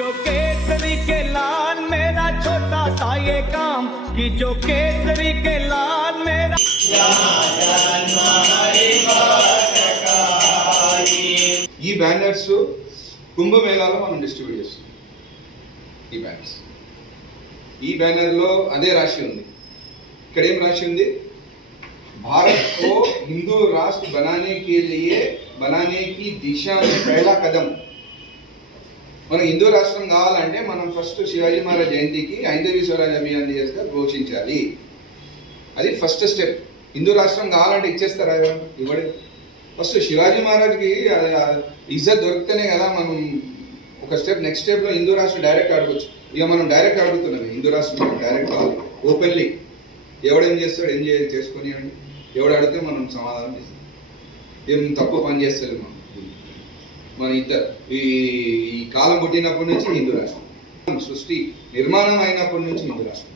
जो केसरी के लाल मेरा छोटा सा ये काम कि जो केसरी के लाल मेरा ఈ బ్యానర్స్ కుంభమేళాలో మనం డిస్ట్రిబ్యూట్ చేస్తాం. ఈ బ్యానర్స్ ఈ బ్యానర్ లో అదే రాశి ఉంది. ఇక్కడ ఏం రాశి ఉంది? भारत को हिंदू राष्ट्र बनाने के लिए बनाने की दिशा में पहला कदम. మనం హిందూ రాష్ట్రం కావాలంటే మనం ఫస్ట్ శివాజీ మహారాజ్ జయంతికి ఐందవి స్వరాజ్ అభియాన్ చేస్తా ఘోషించాలి. అది ఫస్ట్ స్టెప్. హిందూ రాష్ట్రం కావాలంటే ఇచ్చేస్తారా? ఇవ్వడు. ఫస్ట్ శివాజీ మహారాజ్కి ఇజ్జత్ దొరికితేనే కదా మనం ఒక స్టెప్ నెక్స్ట్ స్టెప్ లో హిందూ రాష్ట్రం డైరెక్ట్ అడగొచ్చు. ఇక మనం డైరెక్ట్ అడుగుతున్నాం హిందూ రాష్ట్రం డైరెక్ట్ కావాలి ఓపెన్లీ. ఎవడేం చేస్తాడు ఏం చేసుకొని అండి, ఎవడు అడిగితే మనం సమాధానం చేస్తాం. ఏం తక్కువ పని చేస్తారు మన ఇద్దరు. ఈ కాలం పుట్టినప్పటి నుంచి హిందూ రాష్ట్రం, సృష్టి నిర్మాణం అయినప్పటి నుంచి హిందూ రాష్ట్రం.